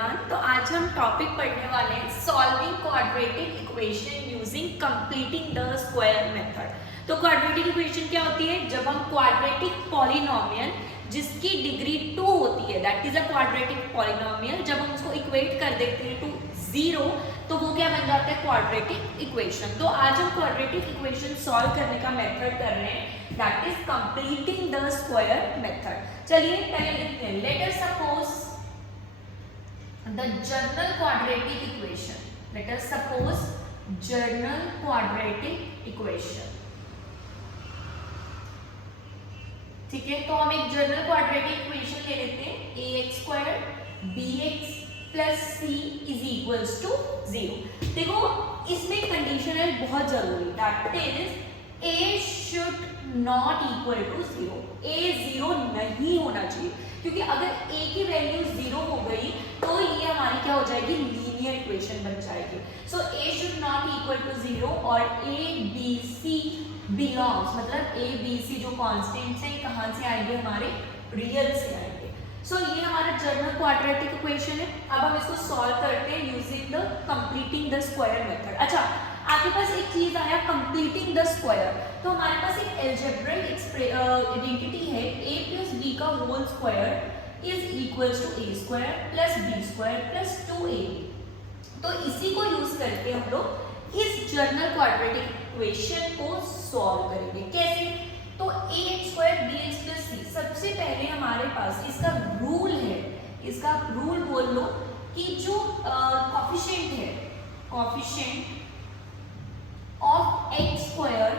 Everyone. तो आज हम टॉपिक पढ़ने वाले हैं solving quadratic equation using completing the square method. तो क्वाड्रेटिक इक्वेशन क्या होती है? जब हम क्वाड्रेटिक पॉलिनोमियल जिसकी डिग्री 2 होती है, that is a quadratic polynomial, जब हम उसको इक्वेट कर देते हैं टू 0 तो वो क्या बन जाता है? Quadratic equation. तो आज हम क्वाड्रेटिक इक्वेशन सॉल्व करने का मेथड कर रहे हैं, that is completing the square method. चलिए पहले लिखते हैं, let us suppose the general quadratic equation. Let us suppose general quadratic equation. ठीक है, तो हम एक जनरल क्वाड्रेटिक इक्वेशन ले लेते हैं, ax square bx plus c is equals to 0। देखो इसमें कंडीशन है बहुत जरूरी, that is a should not equal to 0। a 0 नहीं होना चाहिए, क्योंकि अगर a की वैल्यू 0 हो गई तो ये हमारी क्या हो जाएगी? लीनियर इक्वेशन बन जाएगी। So a should not equal to 0 और a b c बिलोंग्स, मतलब a b c जो कांस्टेंट्स हैं कहाँ से आएंगे? हमारे रियल से आएंगे। सो ये हमारा जनरल क्वाड्रेटिक इक्वेशन है। अब हम इसको सॉल्व करते हैं using the completing the square method. अच्छा, आपके पास एक चीज आया कंप्लीटिंग द स्क्वायर, तो हमारे पास एक अलजेब्रिक आइडेंटिटी है, a प्लस b का whole square is equals to a square plus b square plus 2ab। तो इसी को यूज करके हम लोग इस जनरल क्वाड्रेटिक इक्वेशन को सॉल्व करेंगे। कैसे? तो ax square bx plus c, सबसे पहले हमारे पास इसका रूल है, इसका रूल बोल लो कि जो कोफिशिएंट है, coefficient of x square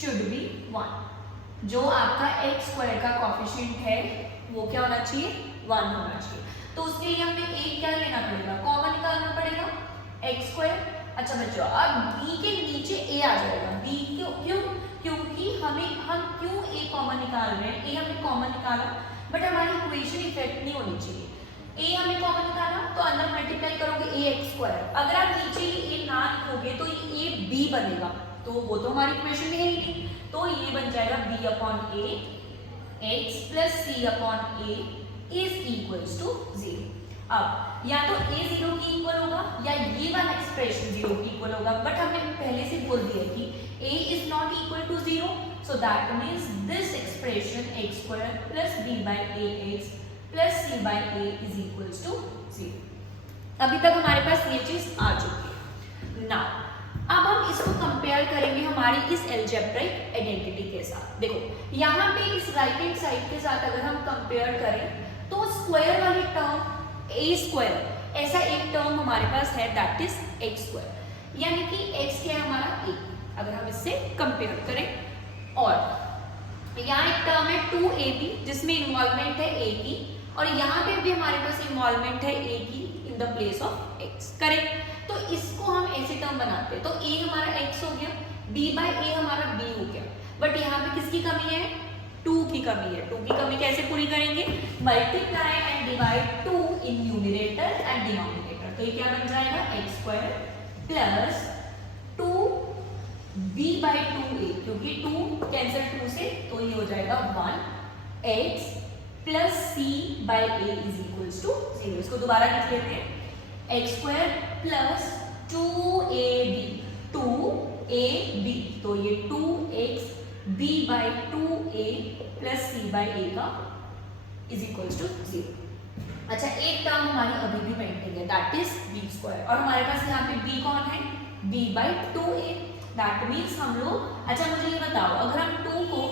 should be 1। जो आपका x स्क्वायर का कोफिशिएंट है वो क्या होना चाहिए? 1 होना चाहिए। तो उसके लिए हमें a क्या लेना पड़ेगा? कॉमन निकालना पड़ेगा, x स्क्वायर। अच्छा बच्चों, अब b के नीचे a आ जाएगा। b क्यों? क्योंकि हम क्यों a कॉमन निकाल रहे हैं? a हमने कॉमन निकाला बट हमारी इक्वेशन इफेक्ट नहीं होनी चाहिए। a हमने कॉमन निकाला तो अंदर मल्टीप्लाई करोगे ax स्क्वायर। अगर आप नीचे ये a ना लिखोगे तो ये a b बनेगा, तो वो तो हमारी इक्वेशन में है ही नहीं। तो ये बन जाएगा b upon a x plus c upon a is equals to 0। अब या तो a 0 की इक्वल होगा या ये वाला एक्सप्रेशन 0 की इक्वल होगा, बट हमने पहले से बोल दिया कि a is not equal to 0, so that means this expression x square plus b by ax plus c by a is equals to 0। अभी तक हमारे पास ये चीज आ चुकी है। नाउ अब हम इसको कंपेयर करेंगे हमारी इस अलजेब्रिक आइडेंटिटी के साथ। देखो यहाँ पे इस राइट हैंड साइड के साथ अगर हम कंपेयर करें तो स्क्वायर वाली टर्म a स्क्वायर, ऐसा एक टर्म हमारे पास है दैट इज x स्क्वायर, यानी कि x क्या है हमारा a, अगर हम इससे कंपेयर करें। और यहाँ एक टर्म है 2ab जिसमें इन्वॉल्वमेंट है a की, और यहाँ पे भी हमारे पास इन्वॉल्वमेंट है a की in the place of x। Correct? तो इसको हम ऐसे टर्म बनाते हैं, तो a हमारा x हो गया, b बाई a हमारा b हो गया, बट यहाँ पे किसकी कमी है? 2 की कमी है। 2 की कमी कैसे पूरी करेंगे? Multiply and divide 2 in numerator and denominator. तो ये क्या बन जाएगा? x square plus 2b by 2a, क्योंकि 2 कैंसिल 2 से, तो ये हो जाएगा 1x plus c by a is equals to 0। इसको दोबारा लिख लेते हैं, x स्क्वायर प्लस 2ab, तो ये 2x b by 2a plus c by a का इज इक्वल्स टू 0। अच्छा, एक टर्म हमारी अभी भी पेंडिंग है, दैट इज b स्क्वायर, और हमारे पास यहाँ पे b कौन है? b by 2a। That means हम लोग, अच्छा मुझे ये बताओ, अगर हम 2 को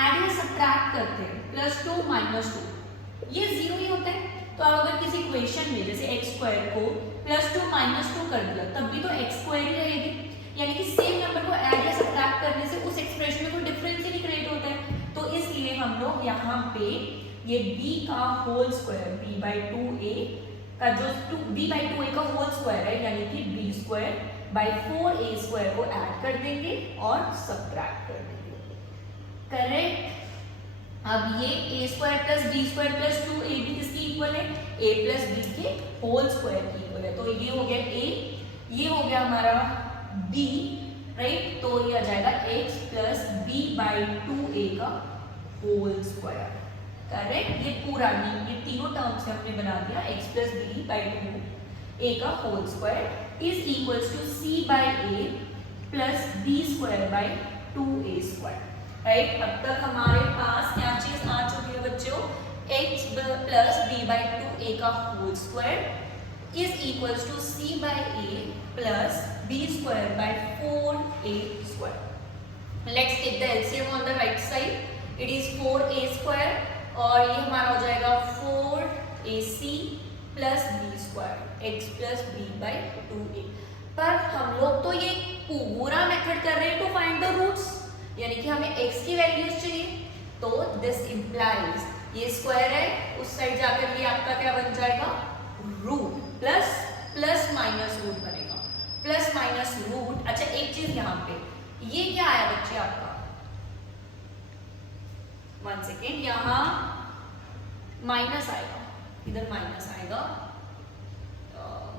ऐड या सब्ट्रैक्ट करते हैं, प्लस 2 माइनस 2, ये 0 ही होता है। तो अब अगर किसी इक्वेशन में जैसे x स्क्वायर को प्लस 2 माइनस 2 कर दिया, तब भी तो x स्क्वायर ही रहेगी, यानी कि सेम नंबर को ऐड या सब्ट्रैक्ट करने से उस एक्सप्रेशन में कोई डिफरेंस ही नहीं क्रिएट होता है। तो इसलिए हम लोग यहाँ पे ये b का whole square, b by 2a का जो b बाई 2a का होल स्क्वायर है, यानी कि b square by 4a square को ऐड कर देंगे और सब्ट्रैक्ट कर देंगे। करेक्ट? अब ये a square plus b square plus 2ab किसकी इक्वल है? a प्लस b के होल स्क्वायर की इक्वल है। तो ये हो गया a, ये हो गया हमारा b, राइट? तो ये आ जाएगा x plus b by 2a का होल स्क्वायर। करेक्ट, ये पूरा नहीं, ये तीनों टर्म से हमने बना दिया x plus B by 2a का whole square is equals to c by a plus b square by 2a square. Right, अब तक हमारे पास क्या चीज आ चुकी है बच्चों, x plus b by 2a का whole square is equals to c by a plus b square by 4a square. Let's take the LCM on the right side, it is 4a square और ये हमारा हो जाएगा 4ac plus B square X plus B by 2a। पर हम लोग तो ये पूरा मेथड कर रहे हैं टू फाइंड द रूट्स, यानी कि हमें x की वैल्यूज चाहिए, तो दिस इंप्लाइज ये स्क्वायर है, उस साइड जाकर ये आपका क्या बन जाएगा, root plus plus minus root बनेगा, प्लस माइनस रूट। अच्छा एक चीज यहाँ पे, ये क्या आया बच्चे आपका, 1 सेकेंड, यहाँ माइनस आएगा, इधर माइनस आएगा,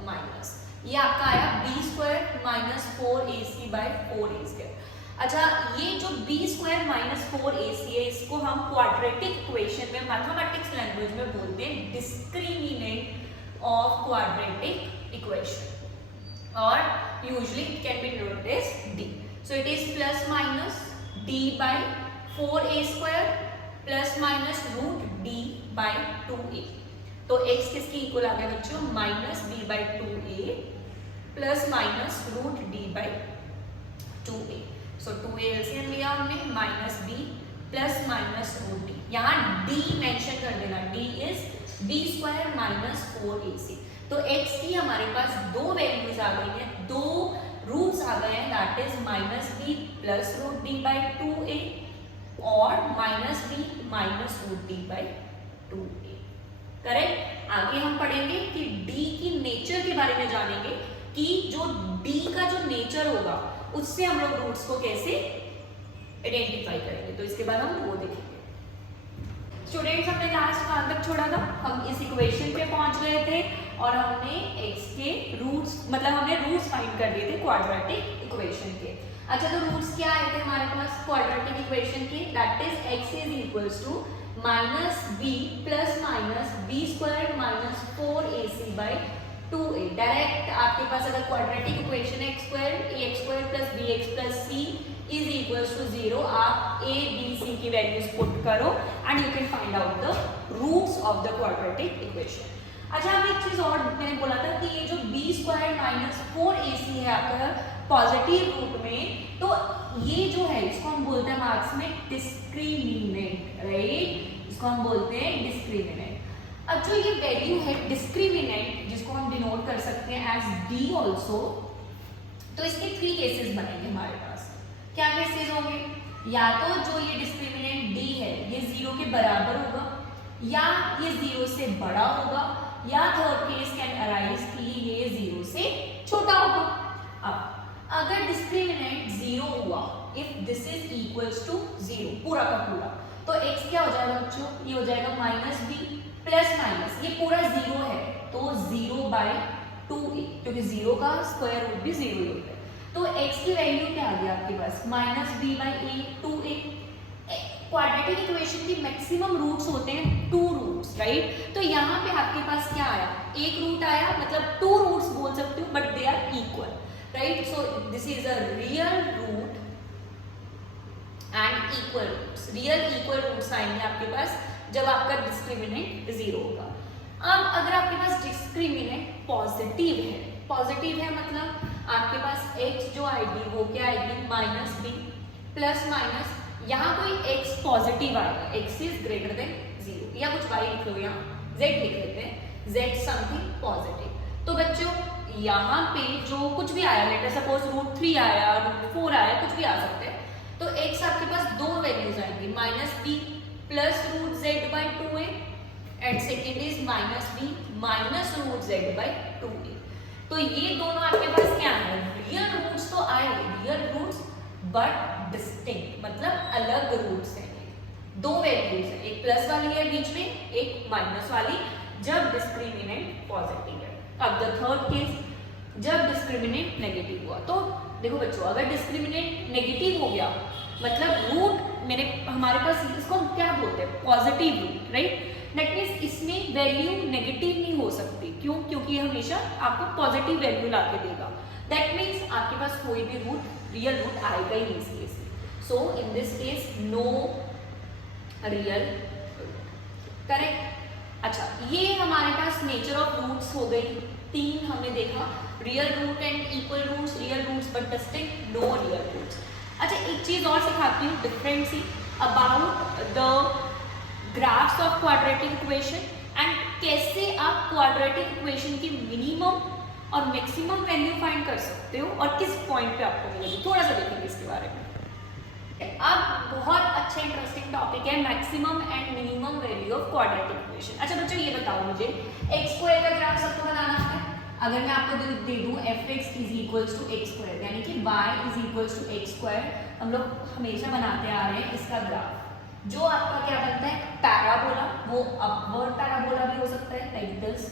माइनस ये आपका आया B square minus 4ac by 4a square. अच्छा ये जो बी स्क्वायर माइनस 4ac है, इसको हम क्वाड्रेटिक इक्वेशन में मैथमेटिक्स लैंग्वेज में बोलते हैं डिस्क्रिमिनेंट ऑफ क्वाड्रेटिक इक्वेशन, और usually it can be noted as d। So it is plus minus d by 4a square plus minus root d by 2a। तो x किसकी equal आ गया बच्चों, minus b by 2a plus minus root d by 2a। So 2a LCM लिया हमने, minus b plus minus root d, यहाँ d mention कर देना, d is b square minus 4ac। तो x की हमारे पास दो वैल्यूज आ गई हैं, दो रूट्स आ गए हैं, that is minus b plus root d by 2a और minus b minus root d by 2a। Correct, आगे हम पढ़ेंगे कि d की नेचर के बारे में जानेंगे कि जो d का जो नेचर होगा उससे हम लोग रूट्स को कैसे आइडेंटिफाई करेंगे, तो इसके बाद हम वो देखेंगे। स्टूडेंट्स हमने लास्ट कहाँ तक छोड़ा था, हम इस इक्वेशन पे पहुंच गए थे और हमने x के रूट्स मतलब हमने रूट्स फाइंड कर दिए थे क्वाड्रेटिक इक्वेशन के। अच्छा तो रूट्स क्या आए थे हमारे पास क्वाड्रेटिक इक्वेशन के, that is x is equals to minus b plus minus b square minus 4ac by 2a। Direct आपके पास अगर क्वाड्रेटिक इक्वेशन है x square ax square plus bx plus c is equals to 0, आप a b c की values put करो and you can find out the roots of the quadratic equation. अच्छा अब एक चीज और मैंने बोला था कि ये जो b स्क्वायर माइनस 4ac है आपका पॉजिटिव रूट में, तो ये जो है इसको हम बोलते हैं मार्क्स में डिस्क्रिमिनेंट, राइट, इसको हम बोलते हैं डिस्क्रिमिनेंट। अब जो ये वैल्यू है डिस्क्रिमिनेंट जिसको हम डिनोट कर सकते हैं एज d ऑल्सो, तो इसके 3 केसेस बनेंगे हमारे पास। क्या केसेस होंगे, या तो जो ये डिस्क्रिमिनेंट d है ये 0 के बराबर होगा, या ये 0 से बड़ा होगा, या थर्ड केस कैन अराइज कि ये 0 से छोटा होगा। अब अगर डिस्क्रिमिनेंट 0 हुआ, if this is equals to 0 पूरा का पूरा, तो x क्या हो जाएगा बच्चों, ये हो जाएगा माइनस b प्लस माइनस ये पूरा 0 है तो 0 बाई 2a, क्योंकि 0 का स्क्वायर रूट भी 0 ही होता है। तो x की वैल्यू क्या आ गई आपके पास, minus b by a 2a। Quadratic equation की मैक्सिमम रूट्स होते हैं 2 रूट्स, राइट, तो यहाँ पे आपके पास क्या आया, एक रूट आया, मतलब 2 रूट्स बोल सकते हो but they are equal, right. So this is a real root and equal roots, real equal roots आएंगे आपके पास जब आपका डिस्क्रिमिनेंट 0 होगा। अब अगर आपके पास डिस्क्रिमिनेंट पॉजिटिव है मतलब आपके पास x जो आएगी वो क्या आएगी, माइनस b प्लस माइनस, यहाँ कोई x पॉजिटिव आएगा, x इज ग्रेटर देन 0, या कुछ y लिख लो, यहाँ z लिख लेते हैं, z समथिंग पॉजिटिव। तो बच्चों यहाँ पे जो कुछ भी आया, लेट अस सपोज रूट 3 आया, रूट 4 आया, कुछ भी आ सकते हैं, तो x आपके पास 2 वैल्यूज आएंगी, minus b plus root z by 2a and second is minus b minus root z by 2a। तो ये दोनों आपके पास क्या है, रियल रूट्स तो आए, रियल रूट्स बट डिस्टिंक्ट, मतलब अलग रूट्स हैं, 2 वैल्यूज है, एक प्लस वाली है बीच में, एक माइनस वाली, जब डिस्क्रिमिनेंट पॉजिटिव है। अब द थर्ड केस, जब डिस्क्रिमिनेंट नेगेटिव हुआ, तो देखो बच्चों अगर डिस्क्रिमिनेंट नेगेटिव हो गया मतलब रूट मैंने हमारे पास इसको हम क्या बोलते हैं, positive root, right. That means इसमें वैल्यू नेगेटिव नहीं हो सकती, क्यों? क्योंकि ये हमेशा आपको पॉजिटिव वैल्यू ला के देगा। दैट मीन्स आपके पास कोई भी रूट, रियल रूट आएगा ही नहीं इस केस में। So in this case no real root, correct. अच्छा, ये हमारे पास नेचर ऑफ रूट्स हो गई, 3 हमने देखा, real root and equal roots, real roots but distinct, no real roots. अच्छा, एक चीज और सिखाती हूँ different see about the graphs of quadratic equation and कैसे आप क्वाड्रेटिक इक्वेशन की मिनिमम और मैक्सिमम वैल्यू फाइंड कर सकते हो और किस पॉइंट पे आपको मिलेगी, थोड़ा सा देखेंगे इसके बारे में। अब बहुत अच्छा इंटरेस्टिंग टॉपिक है maximum and minimum value of quadratic equation. अच्छा बच्चों, ये बताओ मुझे, एक्स स्क्वायर का ग्राफ सबको बनाना है। अगर मैं आपको दे दूं fx is equals to x square, यानी कि y is equals to x square, हम लोग हमेशा बनाते आ रहे हैं इसका ग्राफ, जो आपका क्या बनता है, पैराबोला। वो अपवर्ड पैराबोला भी हो सकता है लाइक दिस,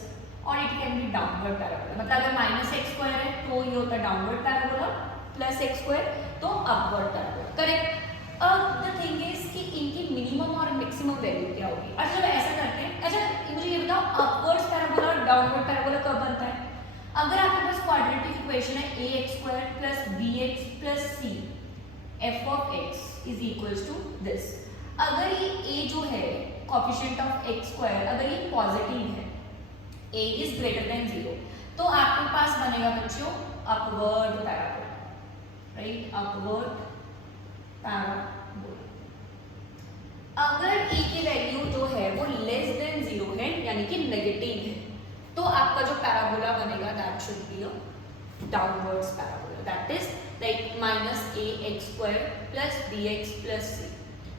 और it can B downward parabola. मतलब अगर माइनस एक्स स्क्वायर है तो ये होता है downward parabola, plus x square तो अपवर्ड पैराबोला, करेक्ट। अब द थिंग इज कि इनकी मिनिमम और मैक्सिमम वैल्यू क्या होगी। अच्छा चलो ऐसा करते हैं, अच्छा मुझे ये बताओ अपवर्ड पैराबोला और डाउनवर्ड पैराबोला कब बनता है? अगर आपके पास क्वाड्रेटिक इक्वेशन है ax square plus bx plus c f of x is equals to this. अगर ये a जो है कोएफिशिएंट ऑफ x स्क्वायर, अगर ये पॉजिटिव है, a इज ग्रेटर देन 0, तो आपके पास बनेगा बच्चों upward parabola, right, upward parabola. अगर a की वैल्यू जो है वो लेस देन 0 है, यानी कि नेगेटिव है, तो आपका जो पैराबोला बनेगा that should be a downwards parabola, that is like minus ax square plus bx plus c,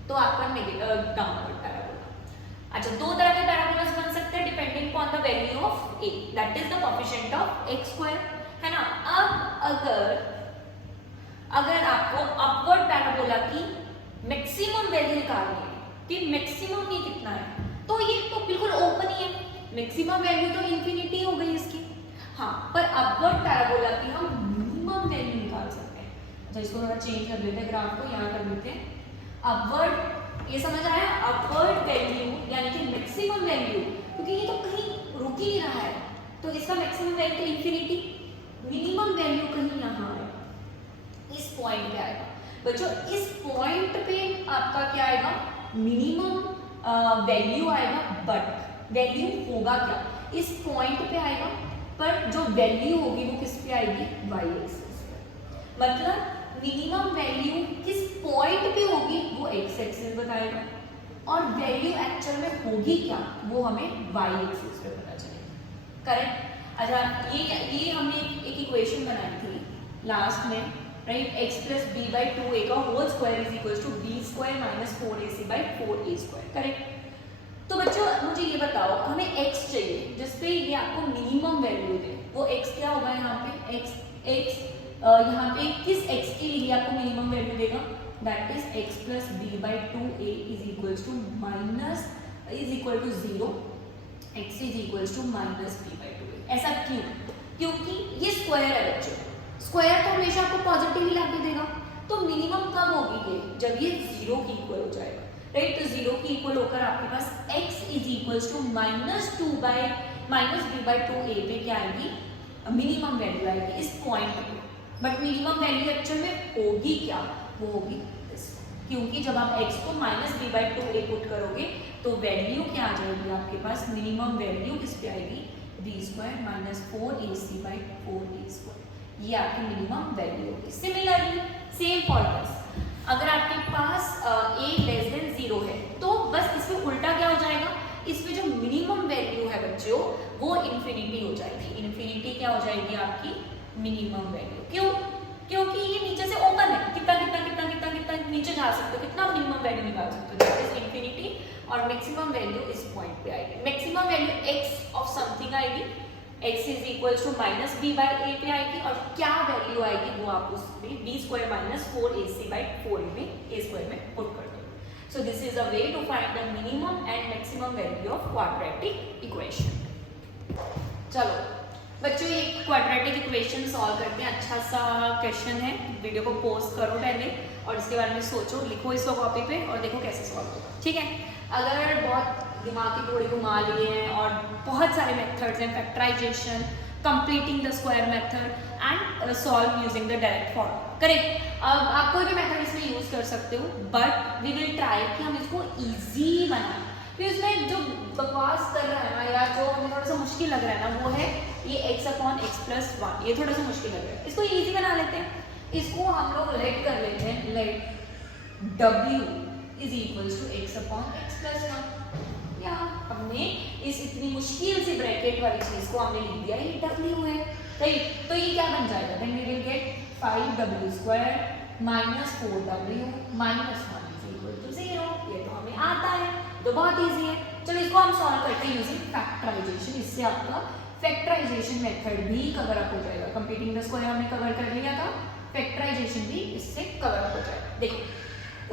तो आपका डाउनवर्ड पैराबोला। अच्छा, दो तरह के पैराबोलास बन सकते हैं depending upon the value of a, that is the coefficient of x square, है ना। अब अगर आपको अपवर्ड पैराबोला की मैक्सिमम वैल्यू निकालनी है कि मैक्सिमम ये कितना है, तो ये तो बिल्कुल ओपन ही है, मैक्सिमम वैल्यू तो इंफिनिटी हो गई इसकी। हाँ, पर अपवर्ड पैराबोला की हम मिनिमम वैल्यू निकाल सकते हैं। अच्छा, इसको थोड़ा चेंज कर देते हैं, ग्राफ को यहाँ कर देते हैं अपवर्ड, ये समझ आया, अपवर्ड वैल्यू यानी कि मैक्सिमम वैल्यू, क्योंकि ये तो कहीं रुक ही नहीं रहा है, तो इसका मैक्सिमम वैल्यू तो इंफिनिटी, मिनिमम वैल्यू कहीं यहाँ है, इस पॉइंट पे आएगा बच्चों। इस पॉइंट पे आपका क्या आएगा, मिनिमम वैल्यू आएगा, बट वैल्यू होगा क्या, इस पॉइंट पे आएगा, पर जो वैल्यू होगी वो किस पे आएगी, y एक्सिस पे। मतलब मिनिमम वैल्यू किस पॉइंट पे होगी वो x एक्सिस बताएगा, और वैल्यू एक्चुअल में होगी क्या वो हमें y एक्सिस पे पता चलेगा, करेक्ट। अच्छा, ये हमने एक इक्वेशन बनाई थी लास्ट में, right, x plus B by 2a का whole square is equal to b square minus 4ac by 4a square, correct. तो बच्चों मुझे ये बताओ, हमें x चाहिए जिसपे ये आपको मिनिमम वैल्यू दे, वो x क्या होगा यहाँ पे, x यहाँ पे किस x के लिए आपको मिनिमम वैल्यू देगा, that is x plus B by 2a is equal to minus is equal to 0, x is equal to minus B by 2a। ऐसा क्यों? क्योंकि ये स्क्वायर है बच्चों, स्क्वायर तो हमेशा आपको पॉजिटिव ही लाके देगा, तो मिनिमम कब होगी ये, जब ये 0 की इक्वल हो जाएगा, राइट। तो 0 की इक्वल होकर आपके पास x is equal to minus B by 2a पे क्या आएगी, मिनिमम वैल्यू आएगी इस पॉइंट पे। बट मिनिमम वैल्यू एक्चुअल में होगी क्या, वो होगी दिस, क्योंकि जब आप x को minus B by 2a put करोगे तो वैल्यू क्या आ जाएगी आपके पास, मिनिमम वैल्यू किस पे आएगी, b square minus 4ac by 4a square, ये आपकी मिनिमम वैल्यू होगी। सिमिलरली सेम फॉर दिस, अगर आपके पास a लेस देन 0 है तो बस इसमें उल्टा क्या हो जाएगा, इसमें जो मिनिमम वैल्यू है बच्चों वो इन्फिनिटी हो जाएगी, इन्फिनिटी क्या हो जाएगी आपकी मिनिमम वैल्यू। क्यों? क्योंकि ये नीचे से ओपन है, कितना कितना कितना कितना कितना नीचे जा सकते हो, कितना मिनिमम वैल्यू निकाल सकते हो, दैट इज इन्फिनिटी, और मैक्सिमम वैल्यू इस पॉइंट पे आएगी। Maximum value x of something आएगी, x is equal to minus B by A पे आएगी, और क्या वैल्यू आएगी वो आप उसमें B square minus 4ac by 4a में a स्क्वायर में पुट कर दो। So this is a way to find the minimum and maximum value of quadratic equation. चलो बच्चों, एक क्वाड्रेटिक इक्वेशन सॉल्व करते हैं। अच्छा सा क्वेश्चन है, वीडियो को पॉज करो पहले और इसके बारे में सोचो, लिखो इसको कॉपी पे और देखो कैसे सॉल्व होगा, ठीक है। अगर बहुत दिमाग की थोड़ी घुमा लिए हैं और बहुत सारे मेथड्स हैं, factorization, completing the square method and solve using the direct formula, correct. अब आप कोई भी मेथड इसमें यूज कर सकते हो, बट वी विल ट्राई कि हम इसको ईजी बनाएं। फिर उसमें जो बकवास कर रहा है ना, या जो हमें थोड़ा सा मुश्किल लग रहा है ना, वो है ये x/x+1, ये थोड़ा सा मुश्किल लग रहा है, इसको इजी बना लेते हैं। इसको हम लोग लेट कर लेते हैं, लेट w = x/x+1। या हमने इस इतनी मुश्किल सी ब्रैकेट वाली चीज को हमने लिख दिया, ये w है, राइट। तो ये क्या बन जाएगा, then we will get 5w² - 4w - 1 = 0। ये तो हमें आता है, तो बहुत इजी है। चलो इसको हम सॉल्व करते हैं यूजिंग फैक्टराइजेशन। इससे आपका फैक्टराइजेशन मेथड भी कवर अप हो जाएगा। कंप्लीटिंग द स्क्वायर हमने कवर कर लिया था, फैक्टराइजेशन भी इससे कवर अप हो जाएगा। देखो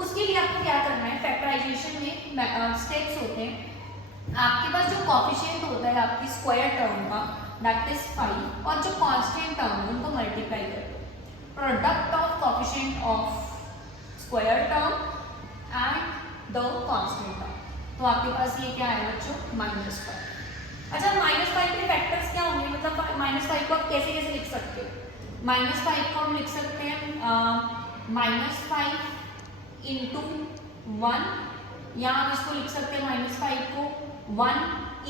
उसके लिए आपको क्या करना है, फैक्टराइजेशन में स्टेप्स होते हैं। आपके पास जो कोएफिशिएंट होता है आपकी स्क्वायर टर्म का, दैट इज 5, और जो कांस्टेंट टर्म है उनको मल्टीप्लाई कर दो। Product of coefficient of square term and the constant term, तो आपके पास ये क्या है बच्चों, -5। अच्छा, -5 के फैक्टर्स क्या होंगे, मतलब -5 को आप कैसे कैसे लिख सकते हो। -5 को हम लिख सकते हैं -5 × 1, या हम इसको लिख सकते हैं -5 को 1 ×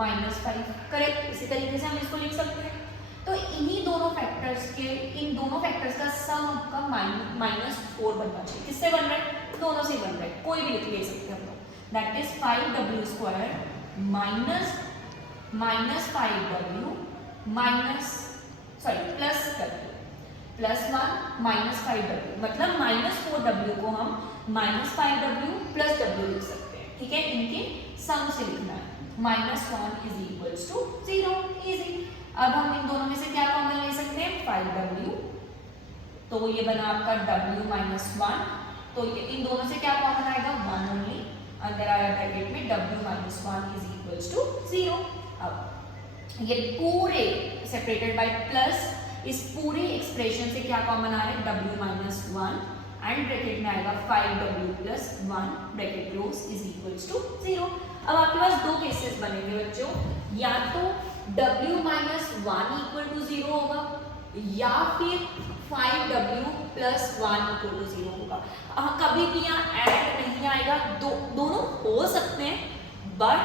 -5, करेक्ट। इसी तरीके से हम इसको लिख सकते हैं। तो इन्हीं दोनों फैक्टर्स के, इन दोनों फैक्टर्स का सम आपका -4 बनना चाहिए। किससे बन रहा है, दोनों से बन रहा है, कोई भी ले सकते हैं हम लोग। That is 5w² - 5w + 5w, मतलब -4w को हम -5w + w लिख सकते हैं, ठीक है। इनके सम से लिखना है, -1 = 0, इजी। अब हम इन दोनों में से क्या कॉमन ले सकते हैं, 5w, तो ये बना आपका w - 1, तो ये इन दोनों से क्या कॉमन आएगा, 1 ओनली, अंदर आया ब्रैकेट में w - 1 = 0। अब ये पूरे सेपरेटेड बाय प्लस, इस पूरे एक्सप्रेशन से क्या कॉमन आ रहा है, w - 1, एंड ब्रैकेट में आएगा 5w + 1 ब्रैकेट क्लोज = 0। अब आपके पास दो केसेस बनेंगे बच्चों, या तो w - 1 = 0 होगा, या फिर 5w + 1 = 0 होगा। कभी भी यहाँ ऐड नहीं आएगा, दोनों हो सकते हैं, बट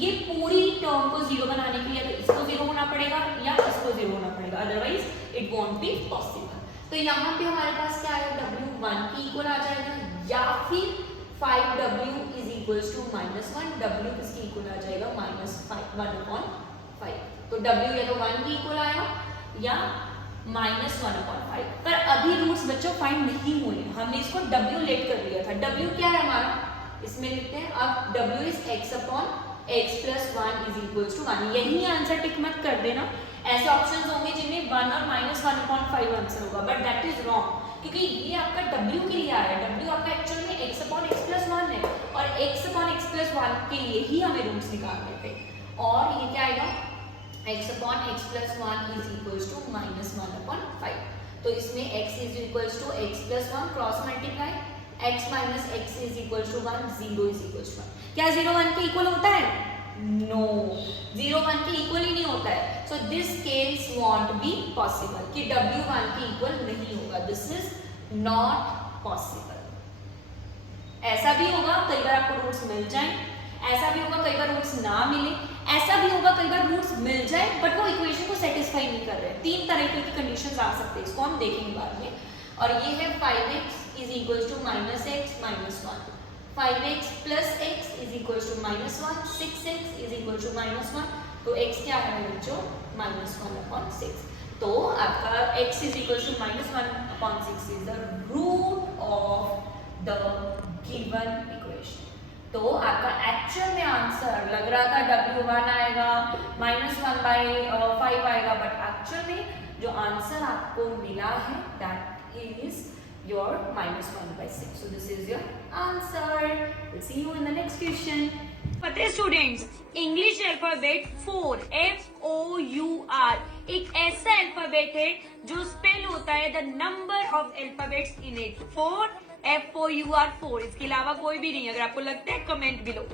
ये पूरी टर्म को 0 बनाने के लिए तो इसको 0 होना पड़ेगा या इसको 0 होना पड़ेगा, otherwise it won't be possible. तो यहाँ पे हमारे पास क्या है, w 1 के इक्वल आ जाएगा, या फिर 5w = -1, w किसके इक्वल आ जाएगा, -1/5। तो w या तो 1 के इक्वल आया या -1/5। पर अभी रूट्स बच्चों फाइंड नहीं हुए, हमने इसको w लेट कर लिया था। w क्या है हमारा, इसमें लिखते हैं अब w इज x/x+1 = 1। यही आंसर टिक मत कर देना, ऐसे ऑप्शंस होंगे जिनमें 1 और -1/5 आंसर होगा, बट दैट इज रॉन्ग, क्योंकि ये आपका w के लिए आया है। w आपका एक्चुअल में x/x+1 है, और x/x+1 के लिए ही हमें रूट्स निकालने थे। और ये क्या आएगा, x/x+1 = -1/5। तो इसमें x = x+1 cross multiply, x - x = 1, 0 = 1। क्या 0 1 के इक्वल होता है, नो, 0 1 के इक्वल ही नहीं होता है। So this case want be possible कि w 1 के इक्वल नहीं होगा, दिस इज नॉट पॉसिबल। ऐसा भी होगा कई बार आपको रूट्स मिल जाएं, ऐसा भी होगा कई बार रूट्स ना मिले, ऐसा भी होगा कई बार रूट्स मिल जाए बट वो इक्वेशन को सेटिस्फाई नहीं कर रहे। 3 तरह की कंडीशंस आ सकते हैं, इसको हम देखेंगे बाद में। और ये है 5x = -x - 1, 5x + x = -1, 6x = -1, तो x क्या है बच्चों, -1/6। तो आपका x = -1/6 is the root of the given equation. तो आपका एक्चुअल में आंसर लग रहा था w 1 आएगा, -1/5 आएगा, बट एक्चुअल में जो आंसर आपको मिला है that is your -1/6. So this is your answer. We'll see you in the next question. पता है स्टूडेंट्स, इंग्लिश अल्फाबेट 4 FOUR एक ऐसा अल्फाबेट है जो स्पेल होता है the number of alphabets in it. 4 FOUR 4, इसके अलावा कोई भी नहीं। अगर आपको लगता है कमेंट बिलो।